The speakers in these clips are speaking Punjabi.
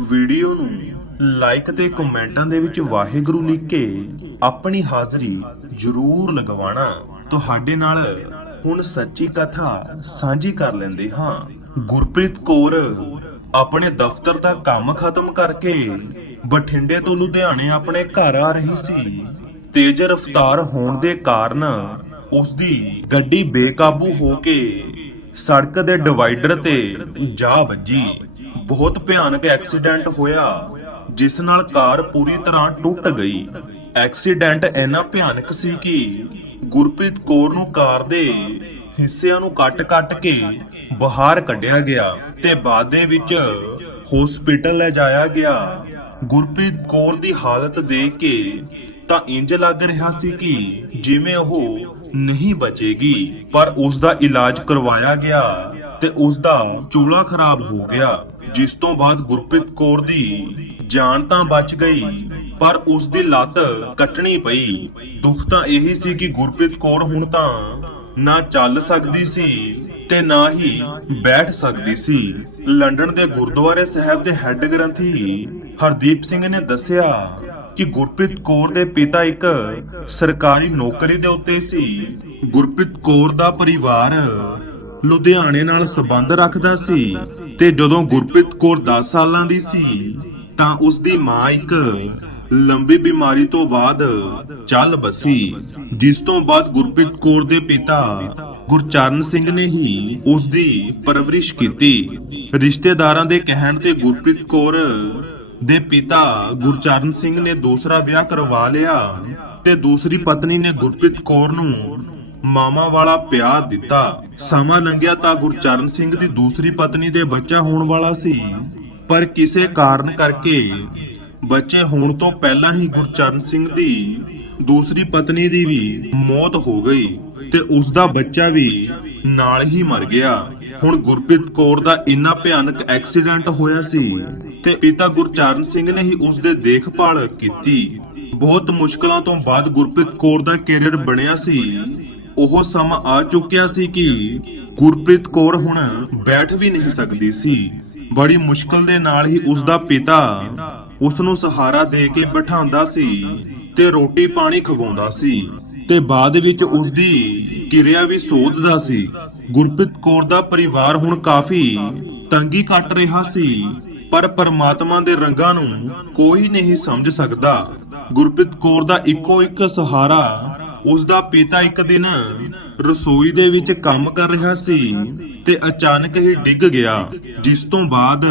ਵੀਡੀਓ ਨੂੰ ਲਾਈਕ ਤੇ ਕਮੈਂਟਾਂ ਦੇ ਵਿੱਚ ਵਾਹਿਗੁਰੂ ਲਿਖ ਕੇ ਆਪਣੀ ਹਾਜ਼ਰੀ ਜ਼ਰੂਰ ਲਗਵਾਉਣਾ। ਤੁਹਾਡੇ ਨਾਲ ਹੁਣ ਸੱਚੀ ਕਥਾ ਸਾਂਝੀ ਕਰ ਲੈਂਦੇ ਹਾਂ। ਗੁਰਪ੍ਰੀਤ ਕੌਰ ਆਪਣੇ ਦਫ਼ਤਰ ਦਾ ਕੰਮ ਖਤਮ ਕਰਕੇ ਬਠਿੰਡੇ ਤੋਂ ਲੁਧਿਆਣੇ ਆਪਣੇ ਘਰ ਆ ਰਹੀ ਸੀ। ਤੇਜ਼ ਰਫ਼ਤਾਰ ਹੋਣ ਦੇ ਕਾਰਨ ਉਸ ਦੀ ਗੱਡੀ ਬੇਕਾਬੂ ਹੋ ਕੇ ਸੜਕ ਦੇ ਡਿਵਾਈਡਰ ਤੇ ਜਾ ਵੱਜੀ। ਬਹੁਤ ਭਿਆਨਕ ਐਕਸੀਡੈਂਟ ਹੋਇਆ ਜਿਸ ਨਾਲ ਕਾਰ ਪੂਰੀ ਤਰ੍ਹਾਂ ਟੁੱਟ ਗਈ। ਐਕਸੀਡੈਂਟ ਇੰਨਾ ਭਿਆਨਕ ਸੀ ਕਿ ਗੁਰਪ੍ਰੀਤ ਕੌਰ ਨੂੰ ਕਾਰ ਦੇ ਹਿੱਸਿਆਂ ਨੂੰ ਕੱਟ-ਕੱਟ ਕੇ ਬਾਹਰ ਕੱਢਿਆ ਗਿਆ ਤੇ ਬਾਅਦ ਦੇ ਵਿੱਚ ਹਸਪੀਟਲ ਲੈ ਜਾਇਆ ਗਿਆ। ਗੁਰਪ੍ਰੀਤ ਕੌਰ ਦੀ ਹਾਲਤ ਦੇਖ ਕੇ ਤਾਂ ਇੰਜ ਲੱਗ ਰਿਹਾ ਸੀ ਕਿ ਜਿਵੇਂ ਉਹ ਨਹੀਂ ਬਚੇਗੀ, ਪਰ ਉਸ ਦਾ ਇਲਾਜ ਕਰਵਾਇਆ ਗਿਆ ਤੇ ਉਸ ਦਾ ਚੂਲਾ ਖਰਾਬ ਹੋ ਗਿਆ, ਜਿਸ ਤੋਂ ਬਾਅਦ ਗੁਰਪ੍ਰੀਤ ਕੌਰ ਦੀ ਜਾਨ ਤਾਂ ਬਚ ਗਈ ਪਰ ਉਸ ਦੀ ਲੱਤ ਕੱਟਣੀ ਪਈ। ਦੁੱਖ ਤਾਂ ਇਹੀ ਸੀ ਕਿ ਗੁਰਪ੍ਰੀਤ ਕੌਰ ਹੁਣ ਤਾਂ ਨਾ ਚੱਲ ਸਕਦੀ ਸੀ ਤੇ ਨਾ ਹੀ ਬੈਠ ਸਕਦੀ ਸੀ। ਲੰਡਨ ਦੇ ਗੁਰਦੁਆਰੇ ਸਾਹਿਬ ਦੇ ਹੈੱਡ ਗ੍ਰੰਥੀ ਹਰਦੀਪ ਸਿੰਘ ਨੇ ਦੱਸਿਆ ਕਿ ਗੁਰਪ੍ਰੀਤ ਕੌਰ ਦੇ ਪਿਤਾ ਇੱਕ ਸਰਕਾਰੀ ਨੌਕਰੀ ਦੇ ਉੱਤੇ ਸੀ। ਗੁਰਪ੍ਰੀਤ ਕੌਰ ਦਾ ਪਰਿਵਾਰ ਲੁਧਿਆਣੇ ਨਾਲ ਸੰਬੰਧ ਰੱਖਦਾ ਸੀ ਤੇ ਜਦੋਂ ਗੁਰਪ੍ਰੀਤ ਕੌਰ 10 ਸਾਲਾਂ ਦੀ ਸੀ ਤਾਂ ਉਸ ਦੀ ਮਾਂ ਇੱਕ ਲੰਬੀ ਬਿਮਾਰੀ ਤੋਂ ਬਾਅਦ ਚੱਲ ਬਸੀ, ਜਿਸ ਤੋਂ ਬਾਅਦ ਗੁਰਪ੍ਰੀਤ ਕੌਰ ਦੇ ਪਿਤਾ ਗੁਰਚਰਨ ਸਿੰਘ ਨੇ ਹੀ ਉਸ ਦੀ ਪਰਵਰਿਸ਼ ਕੀਤੀ। ਰਿਸ਼ਤੇਦਾਰਾਂ ਦੇ ਕਹਿਣ ਤੇ ਗੁਰਪ੍ਰੀਤ ਕੌਰ ਦੇ ਪਿਤਾ ਗੁਰਚਰਨ ਸਿੰਘ ਨੇ ਦੂਸਰਾ ਵਿਆਹ ਕਰਵਾ ਲਿਆ ਤੇ ਦੂਸਰੀ ਪਤਨੀ ਨੇ ਗੁਰਪ੍ਰੀਤ ਕੌਰ ਨੂੰ ਮਾਮਾ ਵਾਲਾ ਪਿਆਰ ਦਿੱਤਾ। ਸਮਾਂ ਲੰਘਿਆ ਤਾਂ ਗੁਰਚਰਨ ਸਿੰਘ ਦੀ ਦੂਸਰੀ ਪਤਨੀ ਦੇ ਬੱਚਾ ਹੋਣ ਵਾਲਾ ਸੀ, ਪਰ ਕਿਸੇ ਕਾਰਨ ਕਰਕੇ ਬੱਚੇ ਹੋਣ ਤੋਂ ਪਹਿਲਾਂ ਹੀ ਗੁਰਚਰਨ ਸਿੰਘ ਦੀ ਦੂਸਰੀ ਪਤਨੀ ਦੀ ਵੀ ਮੌਤ ਹੋ ਗਈ ਤੇ ਉਸ ਦਾ ਬੱਚਾ ਵੀ ਨਾਲ ਹੀ ਮਰ ਗਿਆ। ਹੁਣ ਗੁਰਪ੍ਰੀਤ ਕੌਰ ਦਾ ਇੰਨਾ ਭਿਆਨਕ ਐਕਸੀਡੈਂਟ ਹੋਇਆ ਸੀ ਤੇ ਪਿਤਾ ਗੁਰਚਰਨ ਸਿੰਘ ਨੇ ਹੀ ਉਸ ਦੇ ਦੇਖਭਾਲ ਕੀਤੀ। ਬਹੁਤ ਮੁਸ਼ਕਲਾਂ ਤੋਂ ਬਾਅਦ ਗੁਰਪ੍ਰੀਤ ਕੌਰ ਦਾ ਕੈਰੀਅਰ ਬਣਿਆ ਸੀ। ਉਹ ਸਮਾਂ ਆ ਚੁੱਕਿਆ ਸੀ ਕਿ ਗੁਰਪ੍ਰੀਤ ਕੌਰ ਹੁਣ ਬੈਠ ਵੀ ਨਹੀਂ ਸਕਦੀ ਸੀ। ਬੜੀ ਮੁਸ਼ਕਲ ਦੇ ਨਾਲ ਹੀ ਉਸ ਦਾ ਪਿਤਾ ਉਸ ਨੂੰ ਸਹਾਰਾ ਦੇ ਕੇ ਬਿਠਾਉਂਦਾ ਸੀ ਤੇ ਰੋਟੀ ਪਾਣੀ ਖਵਾਉਂਦਾ ਸੀ ਤੇ ਬਾਅਦ ਵਿੱਚ ਉਸ ਦੀ ਕਿਰਿਆ ਵੀ ਸੋਧਦਾ ਸੀ। ਗੁਰਪ੍ਰੀਤ ਕੌਰ ਦਾ ਪਰਿਵਾਰ ਹੁਣ ਕਾਫੀ ਤੰਗੀ ਕੱਟ ਰਿਹਾ ਸੀ, ਪਰ ਪਰਮਾਤਮਾ ਦੇ ਰੰਗਾਂ ਨੂੰ ਕੋਈ ਨਹੀਂ ਸਮਝ ਸਕਦਾ। ਗੁਰਪ੍ਰੀਤ ਕੌਰ ਦਾ ਇੱਕੋ ਇੱਕ ਸਹਾਰਾ ਉਸ ਦਾ ਪਿਤਾ ਇੱਕ ਦਿਨ ਰਸੋਈ ਦੇ ਵਿੱਚ ਕੰਮ ਕਰ ਰਿਹਾ ਸੀ ਤੇ ਅਚਾਨਕ ਹੀ ਡਿੱਗ ਗਿਆ, ਜਿਸ ਤੋਂ ਬਾਅਦ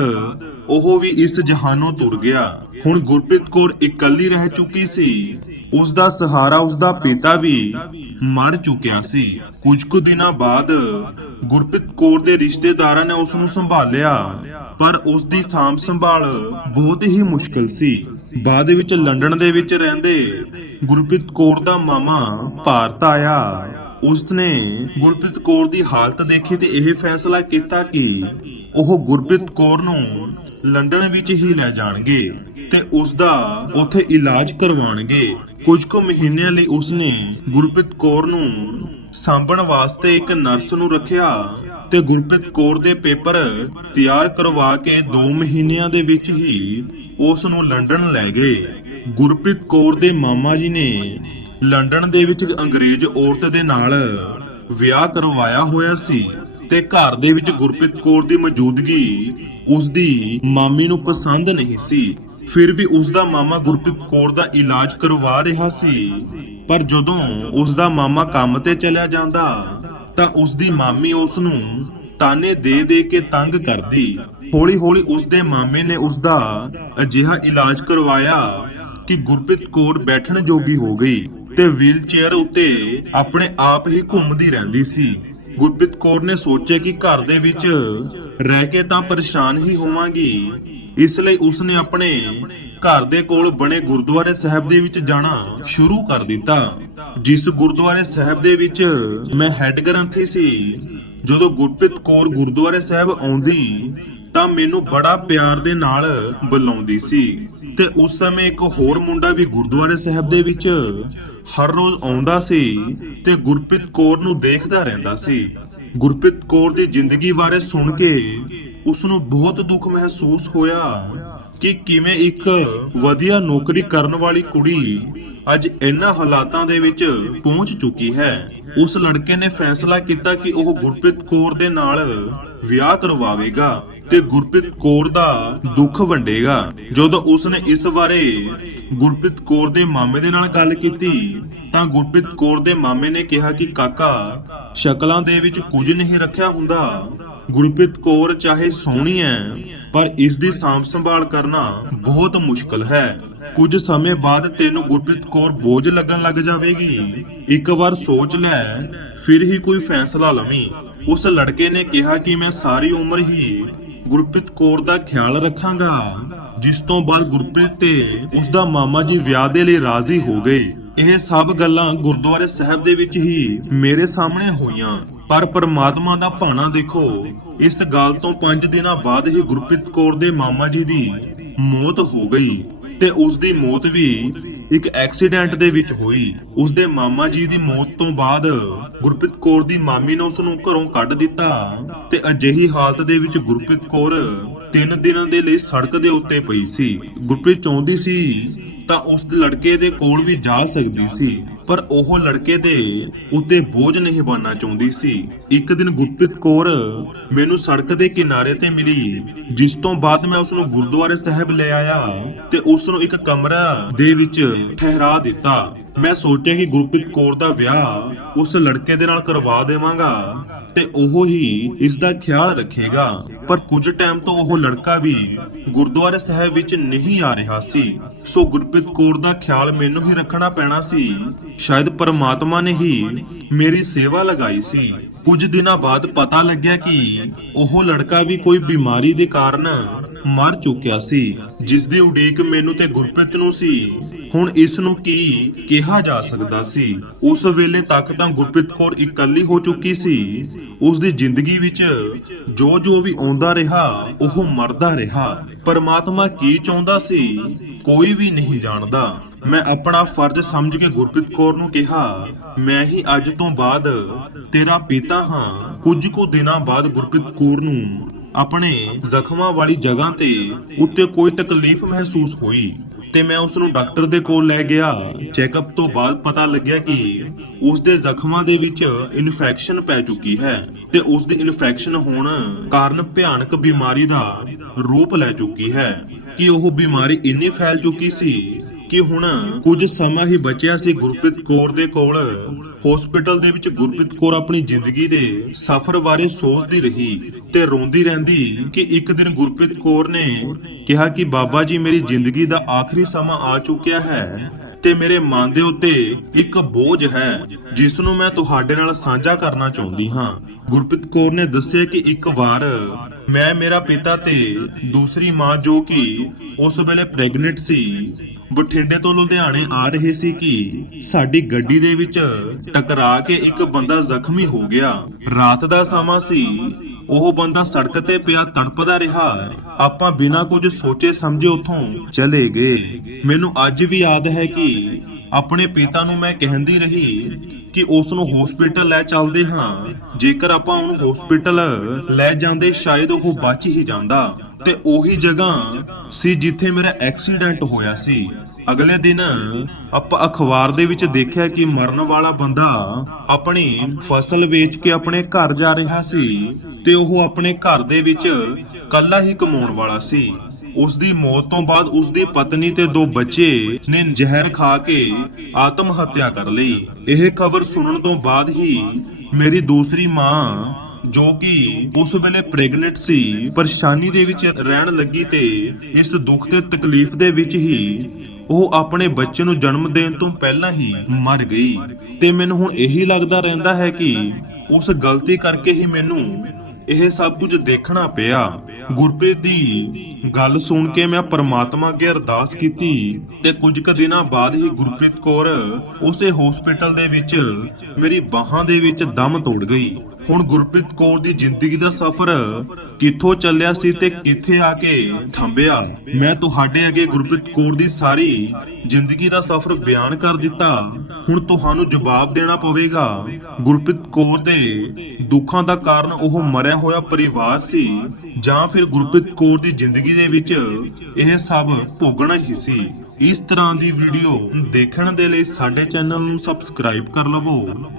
ਉਹ ਵੀ ਇਸ ਜਹਾਨੋਂ ਤੁਰ ਗਿਆ। ਹੁਣ ਗੁਰਪ੍ਰੀਤ ਕੌਰ ਇਕੱਲੀ ਰਹਿ ਚੁੱਕੀ ਸੀ। ਉਸ ਦਾ ਸਹਾਰਾ ਉਸ ਦਾ ਪਿਤਾ ਵੀ ਮਰ ਚੁੱਕਿਆ ਸੀ। ਕੁਝ ਕੁ ਦਿਨਾਂ ਬਾਅਦ ਗੁਰਪ੍ਰੀਤ ਕੌਰ ਦੇ ਰਿਸ਼ਤੇਦਾਰਾਂ ਨੇ ਉਸ ਨੂੰ ਸੰਭਾਲਿਆ, ਪਰ ਉਸ ਦੀ ਸਾਂਭ ਸੰਭਾਲ ਬਹੁਤ ਹੀ ਮੁਸ਼ਕਲ ਸੀ। ਬਾਅਦ ਵਿੱਚ ਲੰਡਨ ਦੇ ਵਿੱਚ ਰਹਿੰਦੇ ਗੁਰਪ੍ਰੀਤ ਕੌਰ ਦਾ ਮਾਮਾ ਭਾਰਤ ਆਇਆ। ਉਸਨੇ ਗੁਰਪ੍ਰੀਤ ਕੌਰ ਦੀ ਹਾਲਤ ਦੇਖੀ ਤੇ ਇਹ ਫੈਸਲਾ ਕੀਤਾ ਕਿ ਉਹ ਗੁਰਪ੍ਰੀਤ ਕੌਰ ਨੂੰ ਲੰਡਨ ਵਿੱਚ ਹੀ ਲੈ ਜਾਣਗੇ ਤੇ ਉਸ ਦਾ ਉੱਥੇ ਇਲਾਜ ਕਰਵਾਉਣਗੇ। ਕੁਝ ਕੁ ਮਹੀਨਿਆਂ ਲਈ ਉਸਨੇ ਗੁਰਪ੍ਰੀਤ ਕੌਰ ਨੂੰ ਸਾਂਭਣ ਵਾਸਤੇ ਇੱਕ ਨਰਸ ਨੂੰ ਰੱਖਿਆ ਤੇ ਗੁਰਪ੍ਰੀਤ ਕੌਰ ਦੇ ਪੇਪਰ ਤਿਆਰ ਕਰਵਾ ਕੇ 2 ਮਹੀਨਿਆਂ ਦੇ ਵਿੱਚ ਹੀ ਉਸ ਨੂੰ ਲੰਡਨ ਲੈ ਗਏ। ਗੁਰਪ੍ਰੀਤ ਕੌਰ ਦੇ ਮਾਮਾ ਜੀ ਨੇ ਲੰਡਨ ਦੇ ਵਿੱਚ ਅੰਗਰੇਜ਼ ਔਰਤ ਦੇ ਨਾਲ ਵਿਆਹ ਕਰਵਾਇਆ ਹੋਇਆ ਸੀ ਤੇ ਘਰ ਦੇ ਵਿੱਚ ਗੁਰਪ੍ਰੀਤ ਕੌਰ ਦੀ ਮੌਜੂਦਗੀ ਉਸ ਦੀ ਮਾਮੀ ਨੂੰ ਪਸੰਦ ਨਹੀਂ ਸੀ। ਫਿਰ ਵੀ ਉਸ ਦਾ ਮਾਮਾ ਗੁਰਪ੍ਰੀਤ ਕੌਰ ਦਾ ਇਲਾਜ ਕਰਵਾ ਰਿਹਾ ਸੀ, ਪਰ ਜਦੋਂ ਉਸ ਦਾ ਮਾਮਾ ਕੰਮ ਤੇ ਚਲਿਆ ਜਾਂਦਾ ਤਾਂ ਉਸ ਦੀ ਮਾਮੀ ਉਸ ਨੂੰ ਤਾਨੇ ਦੇ ਦੇ ਕੇ ਤੰਗ ਕਰਦੀ। ਹੌਲੀ-ਹੌਲੀ ਉਸ ਦੇ ਮਾਮੇ ਨੇ ਉਸ ਦਾ ਅਜਿਹਾ ਇਲਾਜ ਕਰਵਾਇਆ ਕਿ ਗੁਰਪ੍ਰੀਤ ਕੌਰ ਬੈਠਣ ਜੋਗੀ ਹੋ ਗਈ ਤੇ ਵੀਲ ਚੇਅਰ ਉੱਤੇ ਆਪਣੇ ਆਪ ਹੀ ਘੁੰਮਦੀ ਰਹਿੰਦੀ ਸੀ। ਗੁਰਪ੍ਰੀਤ ਕੌਰ ਨੇ ਸੋਚਿਆ ਕਿ ਘਰ ਦੇ ਵਿੱਚ ਰਹਿ ਕੇ ਤਾਂ ਪਰੇਸ਼ਾਨ ਹੀ ਹੋਵਾਂਗੀ, ਇਸ ਲਈ ਉਸਨੇ ਆਪਣੇ ਘਰ ਦੇ ਕੋਲ ਬਣੇ ਗੁਰਦੁਆਰੇ ਸਾਹਿਬ ਦੇ ਵਿੱਚ ਜਾਣਾ ਸ਼ੁਰੂ ਕਰ ਦਿੱਤਾ। ਜਿਸ ਗੁਰਦੁਆਰੇ ਸਾਹਿਬ ਦੇ ਵਿੱਚ ਮੈਂ ਹੈੱਡ ਗ੍ਰੰਥੀ ਸੀ, ਜਦੋਂ ਗੁਰਪ੍ਰੀਤ ਕੌਰ ਗੁਰਦੁਆਰੇ ਸਾਹਿਬ ਆਉਂਦੀ ਤਾਂ ਮੈਨੂੰ ਬੜਾ ਪਿਆਰ ਦੇ ਨਾਲ ਬੁਲਾਉਂਦੀ ਸੀ ਤੇ ਉਸ ਸਮੇਂ ਇੱਕ ਹੋਰ ਮੁੰਡਾ ਵੀ ਗੁਰਦੁਆਰੇ ਸਾਹਿਬ ਦੇ ਵਿੱਚ ਹਰ ਰੋਜ਼ ਆਉਂਦਾ ਸੀ ਤੇ ਗੁਰਪ੍ਰੀਤ ਕੌਰ ਨੂੰ ਦੇਖਦਾ ਰਹਿੰਦਾ ਸੀ। ਗੁਰਪ੍ਰੀਤ ਕੌਰ ਦੀ ਜ਼ਿੰਦਗੀ ਬਾਰੇ ਸੁਣ ਕੇ ਉਸ ਨੂੰ ਬਹੁਤ ਦੁੱਖ ਮਹਿਸੂਸ ਹੋਇਆ ਕਿ ਕਿਵੇਂ ਇੱਕ ਵਧੀਆ ਨੌਕਰੀ ਕਰਨ ਵਾਲੀ ਕੁੜੀ ਅੱਜ ਇਹਨਾਂ ਹਾਲਾਤਾਂ ਦੇ ਵਿੱਚ ਪਹੁੰਚ ਚੁੱਕੀ ਹੈ। ਉਸ ਲੜਕੇ ਨੇ ਫੈਸਲਾ ਕੀਤਾ ਕਿ ਉਹ ਗੁਰਪ੍ਰੀਤ ਕੌਰ ਦੇ ਨਾਲ ਵਿਆਹ ਕਰਵਾਵੇਗਾ ਤੇ ਗੁਰਪ੍ਰੀਤ ਕੌਰ ਦਾ ਦੁੱਖ ਵੰਡੇਗਾ। ਜਦੋਂ ਉਸਨੇ ਇਸ ਬਾਰੇ ਗੁਰਪ੍ਰੀਤ ਕੌਰ ਦੇ ਮਾਮੇ ਦੇ ਨਾਲ ਗੱਲ ਕੀਤੀ ਤਾਂ ਗੁਰਪ੍ਰੀਤ ਕੌਰ ਦੇ ਮਾਮੇ ਨੇ ਕਿਹਾ ਕਿ ਕਾਕਾ, ਸ਼ਕਲਾਂ ਦੇ ਵਿੱਚ ਕੁਝ ਨਹੀਂ ਰੱਖਿਆ ਹੁੰਦਾ। ਗੁਰਪ੍ਰੀਤ ਕੌਰ ਚਾਹੇ ਸੋਹਣੀ ਹੈ ਪਰ ਇਸ ਦੀ ਸਾਂਭ ਸੰਭਾਲ ਕਰਨਾ ਬਹੁਤ ਮੁਸ਼ਕਲ ਹੈ। ਕੁਝ ਸਮੇਂ ਬਾਅਦ ਤੈਨੂੰ ਗੁਰਪ੍ਰੀਤ ਕੌਰ ਬੋਝ ਲੱਗਣ ਲੱਗ ਜਾਵੇਗੀ। ਇੱਕ ਵਾਰ ਸੋਚ ਲੈ, ਫਿਰ ਹੀ ਕੋਈ ਫੈਸਲਾ ਲਵੀਂ। ਉਸ ਲੜਕੇ ਨੇ ਕਿਹਾ ਕਿ ਮੈਂ ਸਾਰੀ ਉਮਰ ਹੀ ਗੁਰਪ੍ਰੀਤ ਕੌਰ ਦਾ ਖਿਆਲ ਰੱਖਾਂਗਾ। ਜਿਸ ਤੋਂ ਬਾਅਦ ਗੁਰਪ੍ਰੀਤ ਤੇ ਉਸ ਦਾ ਮਾਮਾ ਜੀ ਵਿਆਹ ਦੇ ਲਈ ਰਾਜ਼ੀ ਹੋ ਗਏ। ਇਹ ਸਭ ਗੱਲਾਂ ਗੁਰਦੁਆਰੇ ਸਾਹਿਬ ਦੇ ਵਿੱਚ ਹੀ ਮੇਰੇ ਸਾਹਮਣੇ ਹੋਈਆਂ। ਪਰ ਪਰਮਾਤਮਾ ਦਾ ਭਾਣਾ ਦੇਖੋ, ਇਸ ਗੱਲ ਤੋਂ 5 ਦਿਨਾਂ ਬਾਅਦ ਹੀ ਗੁਰਪ੍ਰੀਤ ਕੌਰ ਦੇ ਮਾਮਾ ਜੀ ਦੀ ਮੌਤ ਹੋ ਗਈ ਤੇ ਉਸ ਦੀ ਮੌਤ ਵੀ ਇੱਕ ਐਕਸੀਡੈਂਟ ਦੇ ਵਿੱਚ ਹੋਈ। ਉਸ ਦੇ ਮਾਮਾ ਜੀ ਦੀ ਮੌਤ ਤੋਂ ਬਾਅਦ ਗੁਰਪ੍ਰੀਤ ਕੌਰ ਦੀ ਮਾਮੀ ਨੇ ਉਸ ਨੂੰ ਘਰੋਂ ਕੱਢ ਦਿੱਤਾ ਤੇ ਅਜਿਹੀ ਹਾਲਤ ਦੇ ਵਿੱਚ ਗੁਰਪ੍ਰੀਤ ਕੌਰ 3 ਦਿਨਾਂ ਦੇ ਲਈ ਸੜਕ ਦੇ ਉੱਤੇ ਪਈ ਸੀ। ਗੁਰਪ੍ਰੀਤ ਚਾਹੁੰਦੀ ਸੀ ਤਾਂ ਉਸ ਲੜਕੇ ਦੇ ਕੋਲ ਵੀ ਜਾ ਸਕਦੀ ਸੀ, ਪਰ ਉਹ ਲੜਕੇ ਦੇ ਉੱਤੇ ਬੋਝ ਨਹੀਂ ਬਣਨਾ ਚਾਹੁੰਦੀ ਸੀ। ਇੱਕ ਦਿਨ ਗੁਰਪ੍ਰੀਤ ਕੌਰ ਮੈਨੂੰ ਸੜਕ ਦੇ ਕਿਨਾਰੇ ਤੇ ਮਿਲੀ, ਜਿਸ ਤੋਂ ਬਾਅਦ ਮੈਂ ਉਸ ਨੂੰ ਗੁਰਦੁਆਰੇ ਸਾਹਿਬ ਲੈ ਆਇਆ ਤੇ ਉਸ ਨੂੰ ਇੱਕ ਕਮਰਾ ਦੇ ਵਿੱਚ ਠਹਿਰਾ ਦਿੱਤਾ। ਮੈਂ ਸੋਚਿਆ ਕਿ ਗੁਰਪ੍ਰੀਤ ਕੌਰ ਦਾ ਵਿਆਹ ਉਸ ਲੜਕੇ ਦੇ ਨਾਲ ਕਰਵਾ ਦੇਵਾਂਗਾ ਤੇ ਉਹ ਹੀ ਇਸ ਦਾ ਖਿਆਲ ਰੱਖੇਗਾ। ਪਰ ਕੁਝ ਟਾਈਮ ਤੋਂ ਉਹ ਲੜਕਾ ਵੀ ਗੁਰਦੁਆਰੇ ਸਾਹਿਬ ਵਿੱਚ ਨਹੀਂ ਆ ਰਿਹਾ ਸੀ। ਸੋ ਗੁਰਪ੍ਰੀਤ ਕੌਰ ਦਾ ਖਿਆਲ ਮੈਨੂੰ ਹੀ ਰੱਖਣਾ ਪੈਣਾ ਸੀ। ਸ਼ਾਇਦ ਪਰਮਾਤਮਾ ਨੇ ਹੀ ਮੇਰੀ ਸੇਵਾ ਲਗਾਈ ਸੀ। ਕੁਝ ਦਿਨਾਂ ਬਾਅਦ ਪਤਾ ਲੱਗਿਆ ਕਿ ਉਹ ਲੜਕਾ ਵੀ ਕੋਈ ਬਿਮਾਰੀ ਦੇ ਕਾਰਨ ਮਰ ਚੁੱਕਿਆ ਸੀ, ਜਿਸ ਦੀ ਉਡੀਕ ਮੈਨੂੰ ਤੇ ਗੁਰਪ੍ਰੀਤ ਨੂੰ ਸੀ। ਹੁਣ ਇਸ ਨੂੰ ਕੀ ਕਿਹਾ ਜਾ ਸਕਦਾ ਸੀ? ਉਸ ਵੇਲੇ ਤੱਕ ਤਾਂ ਗੁਰਪ੍ਰੀਤ ਕੌਰ ਇਕੱਲੀ ਹੋ ਚੁੱਕੀ ਸੀ। ਉਸ ਦੀ ਜ਼ਿੰਦਗੀ ਵਿੱਚ ਜੋ ਵੀ ਆਉਂਦਾ ਰਿਹਾ ਉਹ ਮਰਦਾ ਰਿਹਾ। ਪਰਮਾਤਮਾ ਕੀ ਚਾਹੁੰਦਾ ਸੀ ਕੋਈ ਵੀ ਨਹੀਂ ਜਾਣਦਾ। ਮੈਂ ਆਪਣਾ ਫਰਜ਼ ਸਮਝ ਕੇ ਗੁਰਪ੍ਰੀਤ ਕੌਰ ਨੂੰ ਕਿਹਾ, ਮੈਂ ਹੀ ਅੱਜ ਤੋਂ ਬਾਅਦ ਤੇਰਾ ਪਿਤਾ ਹਾਂ। ਕੁਝ ਕੁ ਦਿਨਾਂ ਬਾਅਦ ਗੁਰਪ੍ਰੀਤ ਕੌਰ ਨੂੰ ਆਪਣੇ ਜ਼ਖਮਾਂ ਵਾਲੀ ਜਗ੍ਹਾ ਤੇ ਉੱਤੇ ਕੋਈ ਤਕਲੀਫ ਮਹਿਸੂਸ ਹੋਈ ਤੇ ਮੈਂ ਉਸ ਨੂੰ ਡਾਕਟਰ ਦੇ ਕੋਲ ਲੈ ਗਿਆ। ਚੈੱਕਅਪ ਤੋਂ ਬਾਅਦ ਪਤਾ ਲੱਗਿਆ ਕਿ ਉਸ ਦੇ ਜ਼ਖਮਾਂ ਦੇ ਵਿੱਚ ਇਨਫੈਕਸ਼ਨ ਪੈ ਚੁੱਕੀ ਹੈ ਤੇ ਉਸ ਦੀ ਇਨਫੈਕਸ਼ਨ ਹੋਣ ਕਾਰਨ ਭਿਆਨਕ ਬਿਮਾਰੀ ਦਾ ਰੂਪ ਲੈ ਚੁੱਕੀ ਹੈ ਕਿ ਉਹ ਬਿਮਾਰੀ ਇੰਨੀ ਫੈਲ ਚੁੱਕੀ ਸੀ ਕਿ ਹੁਣ ਕੁਝ ਸਮਾਂ ਹੀ ਬਚਿਆ ਸੀ ਗੁਰਪ੍ਰੀਤ ਕੌਰ ਦੇ ਕੋਲ। ਹਸਪੀਟਲ ਦੇ ਵਿੱਚ ਗੁਰਪ੍ਰੀਤ ਕੌਰ ਆਪਣੀ ਜ਼ਿੰਦਗੀ ਦੇ ਸਫ਼ਰ ਬਾਰੇ ਸੋਚਦੀ ਰਹੀ ਤੇ ਰੋਂਦੀ ਰਹਿੰਦੀ ਕਿ ਇੱਕ ਦਿਨ ਗੁਰਪ੍ਰੀਤ ਕੌਰ ਨੇ ਕਿਹਾ ਕਿ ਬਾਬਾ ਜੀ, ਮੇਰੀ ਜ਼ਿੰਦਗੀ ਦਾ ਆਖਰੀ ਸਮਾਂ ਆ ਚੁੱਕਿਆ ਹੈ ਤੇ ਮੇਰੇ ਮਨ ਦੇ ਉੱਤੇ ਇੱਕ ਬੋਝ ਹੈ ਜਿਸ ਨੂੰ ਮੈਂ ਤੁਹਾਡੇ ਨਾਲ ਸਾਂਝਾ ਕਰਨਾ ਚਾਹੁੰਦੀ ਹਾਂ। ਗੁਰਪ੍ਰੀਤ ਕੌਰ ਨੇ ਦੱਸਿਆ ਕਿ ਇੱਕ ਵਾਰ ਮੈਂ, ਮੇਰਾ ਪਿਤਾ ਤੇ ਦੂਸਰੀ ਮਾਂ ਜੋ ਕਿ ਉਸ ਵੇਲੇ ਪ੍ਰੈਗਨੈਂਟ ਸੀ, ਬਠਿੰਡੇ ਤੋਂ ਲੁਧਿਆਣੇ ਆ ਰਹੇ ਸੀ ਕਿ ਸਾਡੀ ਗੱਡੀ ਦੇ ਵਿੱਚ ਟਕਰਾ ਕੇ ਇੱਕ ਬੰਦਾ ਜ਼ਖਮੀ ਹੋ ਗਿਆ। ਰਾਤ ਦਾ ਸਮਾਂ ਸੀ। ਉਹ ਬੰਦਾ ਸੜਕ ਤੇ ਪਿਆ ਤੜਪਦਾ ਰਿਹਾ। ਆਪਾਂ ਬਿਨਾਂ ਕੁਝ ਸੋਚੇ ਸਮਝੇ ਉੱਥੋਂ ਚਲੇ ਗਏ। ਮੈਨੂੰ ਅੱਜ ਵੀ ਯਾਦ ਹੈ ਕਿ ਆਪਣੇ ਪਿਤਾ ਨੂੰ ਮੈਂ ਕਹਿੰਦੀ ਰਹੀ ਕਿ ਉਸ ਨੂੰ ਹਸਪੀਟਲ ਲੈ ਚੱਲਦੇ ਹਾਂ। ਜੇਕਰ ਆਪਾਂ ਉਹਨੂੰ ਹਸਪੀਟਲ ਲੈ ਜਾਂਦੇ ਸ਼ਾਇਦ ਉਹ ਬਚ ਹੀ ਜਾਂਦਾ ਤੇ ਉਹੀ ਜਗ੍ਹਾ ਸੀ ਜਿੱਥੇ ਮੇਰਾ ਐਕਸੀਡੈਂਟ ਹੋਇਆ ਸੀ। ਅਗਲੇ ਦਿਨ ਆਪਾਂ ਅਖਬਾਰ ਦੇ ਵਿੱਚ ਦੇਖਿਆ ਕਿ ਮਰਨ ਵਾਲਾ ਬੰਦਾ ਆਪਣੀ ਫਸਲ ਵੇਚ ਕੇ ਆਪਣੇ ਘਰ ਜਾ ਰਿਹਾ ਸੀ ਤੇ ਉਹ ਆਪਣੇ ਘਰ ਦੇ ਵਿੱਚ ਇਕੱਲਾ ਹੀ ਕਮਾਉਣ ਵਾਲਾ ਸੀ। ਉਸ ਦੀ ਮੌਤ ਤੋਂ ਬਾਅਦ ਉਸ ਦੀ ਪਤਨੀ ਤੇ 2 ਬੱਚੇ ਨੇ ਜ਼ਹਿਰ ਖਾ ਕੇ ਆਤਮ ਹੱਤਿਆ ਕਰ ਲਈ। ਇਹ ਖਬਰ ਸੁਣਨ ਤੋਂ ਬਾਅਦ ਹੀ ਮੇਰੀ ਦੂਸਰੀ ਮਾਂ ਜੋ ਕਿ ਉਸ ਵੇਲੇ ਪ੍ਰੈਗਨੈਂਟ ਸੀ, ਪਰੇਸ਼ਾਨੀ ਦੇ ਵਿੱਚ ਰਹਿਣ ਲੱਗੀ ਤੇ ਇਸ ਦੁੱਖ ਤੇ ਤਕਲੀਫ ਦੇ ਵਿੱਚ ਹੀ ਉਹ ਆਪਣੇ ਬੱਚੇ ਨੂੰ ਜਨਮ ਦੇਣ ਤੋਂ ਪਹਿਲਾਂ ਹੀ ਮਰ ਗਈ। ਤੇ ਮੈਨੂੰ ਹੁਣ ਇਹੀ ਲੱਗਦਾ ਰਹਿੰਦਾ ਹੈ ਕਿ ਉਸ ਗਲਤੀ ਕਰਕੇ ਹੀ ਮੈਨੂੰ ਇਹ ਸਭ ਕੁਝ ਦੇਖਣਾ ਪਿਆ। ਗੁਰਪ੍ਰੀਤ ਦੀ ਗੱਲ ਸੁਣ ਕੇ ਮੈਂ ਪਰਮਾਤਮਾ ਅੱਗੇ ਅਰਦਾਸ ਕੀਤੀ ਤੇ ਕੁਝ ਕੁ ਦਿਨਾਂ ਬਾਅਦ ਹੀ ਗੁਰਪ੍ਰੀਤ ਕੌਰ ਉਸੇ ਹਸਪੀਟਲ ਦੇ ਵਿੱਚ ਮੇਰੀ ਬਾਹਾਂ ਦੇ ਵਿੱਚ ਦਮ ਤੋੜ ਗਈ। ਹੁਣ ਗੁਰਪ੍ਰੀਤ ਕੌਰ ਦੀ ਜ਼ਿੰਦਗੀ ਦਾ ਸਫ਼ਰ ਕਿੱਥੋਂ ਚੱਲਿਆ ਸੀ ਤੇ ਕਿੱਥੇ ਆ ਕੇ ਥੰਬਿਆ। ਮੈਂ ਤੁਹਾਡੇ ਅੱਗੇ ਗੁਰਪ੍ਰੀਤ ਕੌਰ ਦੀ ਸਾਰੀ ਜ਼ਿੰਦਗੀ ਦਾ ਸਫ਼ਰ ਬਿਆਨ ਕਰ ਦਿੱਤਾ। ਹੁਣ ਤੁਹਾਨੂੰ ਜਵਾਬ ਦੇਣਾ ਪਵੇਗਾ ਗੁਰਪ੍ਰੀਤ ਕੌਰ ਦੇ ਦੁੱਖਾਂ ਦਾ ਕਾਰਨ ਉਹ ਮਰਿਆ ਹੋਇਆ ਪਰਿਵਾਰ ਸੀ ਜਾਂ ਫਿਰ ਗੁਰਪ੍ਰੀਤ ਕੌਰ ਦੀ ਜ਼ਿੰਦਗੀ ਦੇ ਵਿੱਚ ਇਹ ਸਭ ਭੋਗਣਾ ਹੀ ਸੀ। ਇਸ ਤਰ੍ਹਾਂ ਦੀ ਵੀਡੀਓ ਦੇਖਣ ਦੇ ਲਈ ਸਾਡੇ ਚੈਨਲ ਨੂੰ ਸਬਸਕ੍ਰਾਈਬ ਕਰ ਲਵੋ।